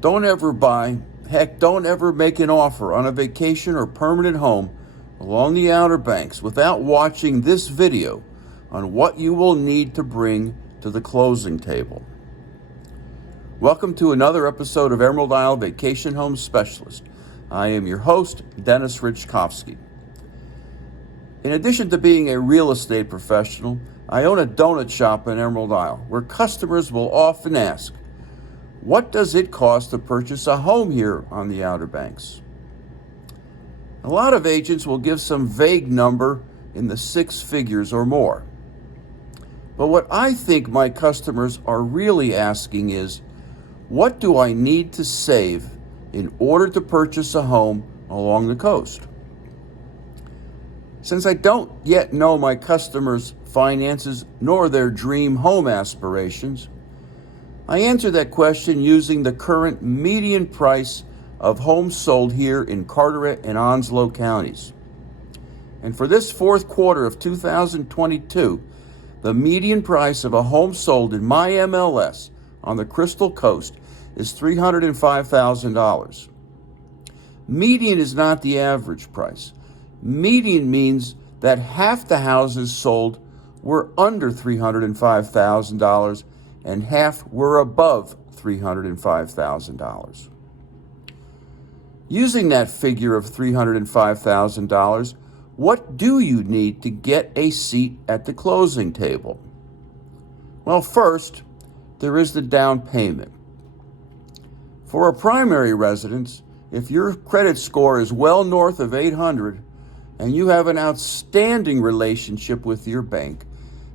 Don't ever buy, don't ever make an offer on a vacation or permanent home along the Outer Banks without watching this video on what you will need to bring to the closing table. Welcome to another episode of Emerald Isle Vacation Home Specialist. I am your host, Dennis Richkovsky. In addition to being a real estate professional, I own a donut shop in Emerald Isle where customers will often ask, what does it cost to purchase a home here on the Outer Banks? A lot of agents will give some vague number in the six figures or more. But what I think my customers are really asking is, what do I need to save in order to purchase a home along the coast? Since I don't yet know my customers' finances nor their dream home aspirations, I answer that question using the current median price of homes sold here in Carteret and Onslow counties. And for this fourth quarter of 2022, the median price of a home sold in my MLS on the Crystal Coast is $305,000. Median is not the average price. Median means that half the houses sold were under $305,000 and half were above $305,000. Using that figure of $305,000, what do you need to get a seat at the closing table? Well, first, there is the down payment. For a primary residence, if your credit score is well north of 800 and you have an outstanding relationship with your bank,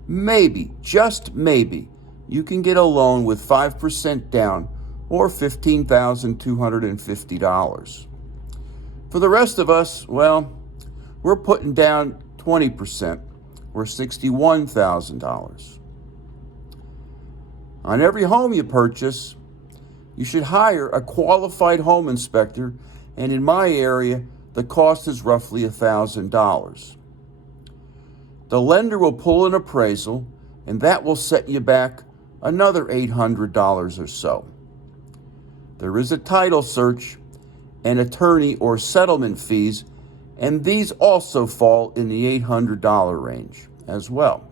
maybe, just maybe, you can get a loan with 5% down or $15,250. For the rest of us, well, we're putting down 20% or $61,000. On every home you purchase, you should hire a qualified home inspector, and in my area, the cost is roughly $1,000. The lender will pull an appraisal, and that will set you back another $800 or so. There is a title search and attorney or settlement fees, and these also fall in the $800 range as well.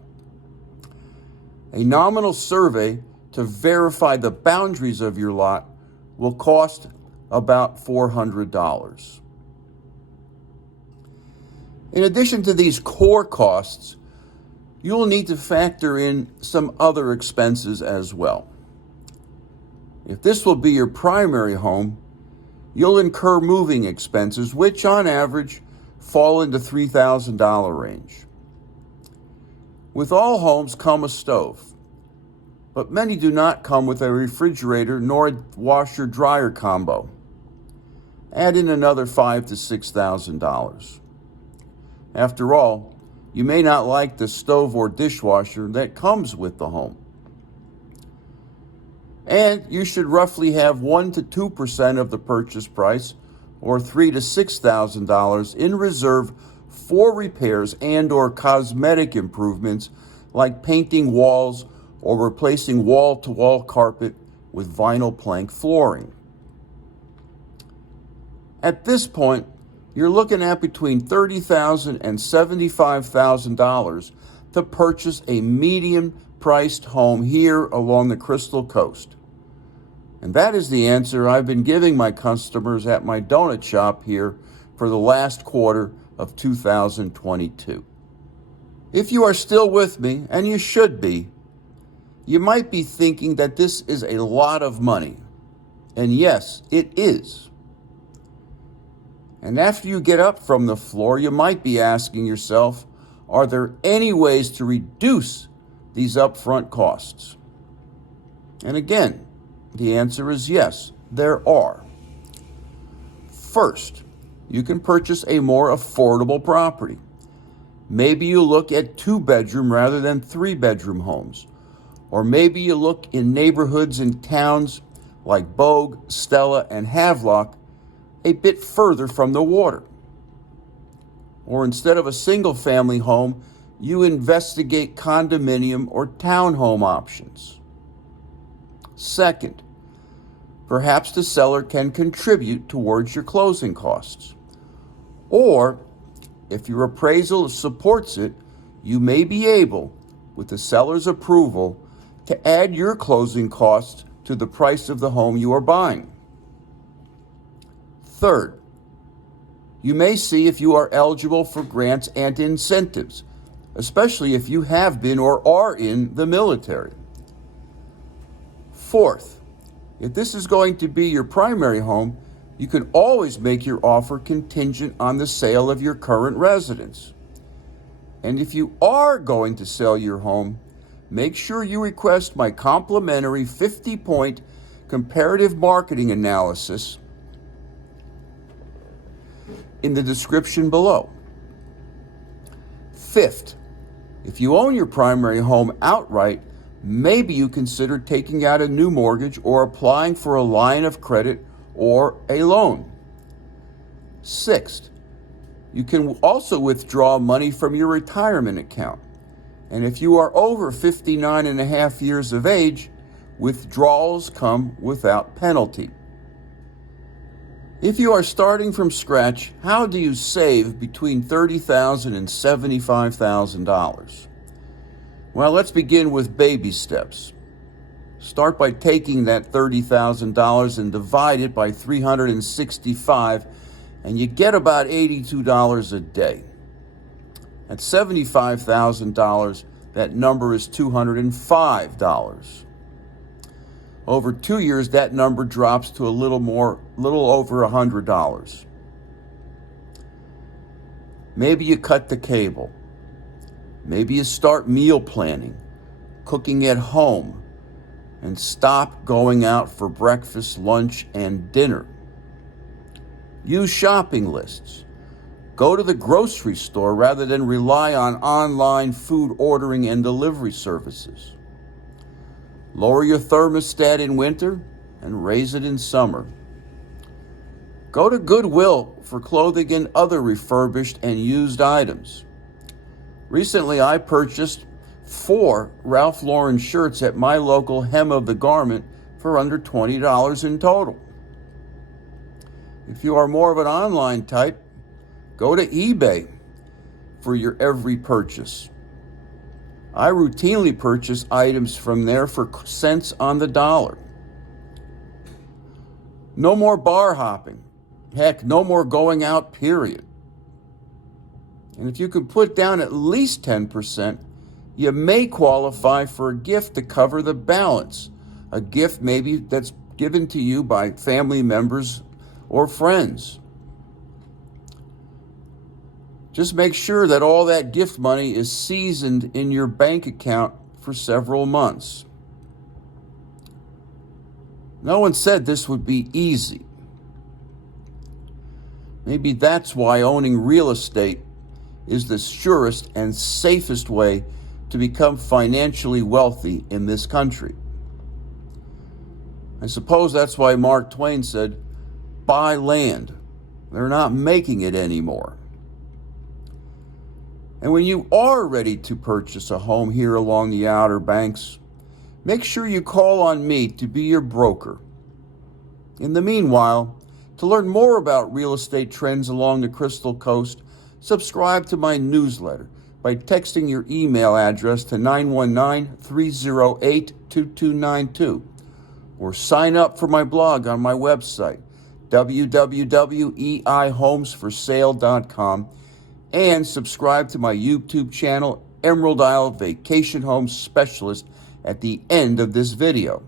A nominal survey to verify the boundaries of your lot will cost about $400. In addition to these core costs, you'll need to factor in some other expenses as well. If this will be your primary home, you'll incur moving expenses, which on average fall in the $3,000 range. With all homes come a stove, but many do not come with a refrigerator nor a washer-dryer combo. Add in another $5,000 to $6,000. After all, you may not like the stove or dishwasher that comes with the home. And you should roughly have 1% to 2% of the purchase price, or $3,000 to $6,000, in reserve for repairs and or cosmetic improvements like painting walls or replacing wall-to-wall carpet with vinyl plank flooring. At this point, you're looking at between $30,000 and $75,000 to purchase a medium-priced home here along the Crystal Coast. And that is the answer I've been giving my customers at my donut shop here for the last quarter of 2022. If you are still with me, and you should be, you might be thinking that this is a lot of money. And yes, it is. And after you get up from the floor, you might be asking yourself, are there any ways to reduce these upfront costs? And again, the answer is yes, there are. First, you can purchase a more affordable property. Maybe you look at 2-bedroom rather than 3-bedroom homes. Or maybe you look in neighborhoods and towns like Bogue, Stella, and Havelock a bit further from the water. Or instead of a single-family home, you investigate condominium or townhome options. Second, Perhaps the seller can contribute towards your closing costs. Or, if your appraisal supports it, you may be able, with the seller's approval, to add your closing costs to the price of the home you are buying. Third, you may see if you are eligible for grants and incentives, especially if you have been or are in the military. Fourth, if this is going to be your primary home, you can always make your offer contingent on the sale of your current residence. And if you are going to sell your home, make sure you request my complimentary 50-point comparative marketing analysis in the description below. Fifth, if you own your primary home outright, maybe you consider taking out a new mortgage or applying for a line of credit or a loan. Sixth, you can also withdraw money from your retirement account. And if you are over 59 and a half years of age, withdrawals come without penalty. If you are starting from scratch, how do you save between $30,000 and $75,000? Well, let's begin with baby steps. Start by taking that $30,000 and divide it by 365, and you get about $82 a day. At $75,000, that number is $205. Over 2 years, that number drops to a little over $100. Maybe you cut the cable. Maybe you start meal planning, cooking at home, and stop going out for breakfast, lunch, and dinner. Use shopping lists. Go to the grocery store rather than rely on online food ordering and delivery services. Lower your thermostat in winter and raise it in summer. Go to Goodwill for clothing and other refurbished and used items. Recently, I purchased 4 Ralph Lauren shirts at my local Hem of the Garment for under $20 in total. If you are more of an online type, go to eBay for your every purchase. I routinely purchase items from there for cents on the dollar. No more bar hopping. Heck, no more going out, period. And if you can put down at least 10%, you may qualify for a gift to cover the balance. A gift maybe that's given to you by family members or friends. Just make sure that all that gift money is seasoned in your bank account for several months. No one said this would be easy. Maybe that's why owning real estate is the surest and safest way to become financially wealthy in this country. I suppose that's why Mark Twain said, buy land. They're not making it anymore. And when you are ready to purchase a home here along the Outer Banks, make sure you call on me to be your broker. In the meanwhile, to learn more about real estate trends along the Crystal Coast, subscribe to my newsletter by texting your email address to 919-308-2292 or sign up for my blog on my website, www.eihomesforsale.com, and subscribe to my YouTube channel, Emerald Isle Vacation Home Specialist, at the end of this video.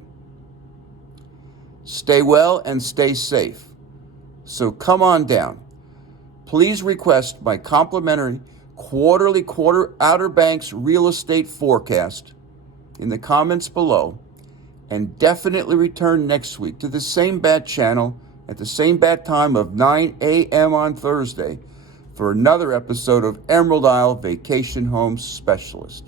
Stay well and stay safe. So come on down. Please request my complimentary quarterly Outer Banks real estate forecast in the comments below, and definitely return next week to the same bat channel at the same bat time of 9 a.m. on Thursday for another episode of Emerald Isle Vacation Home Specialist.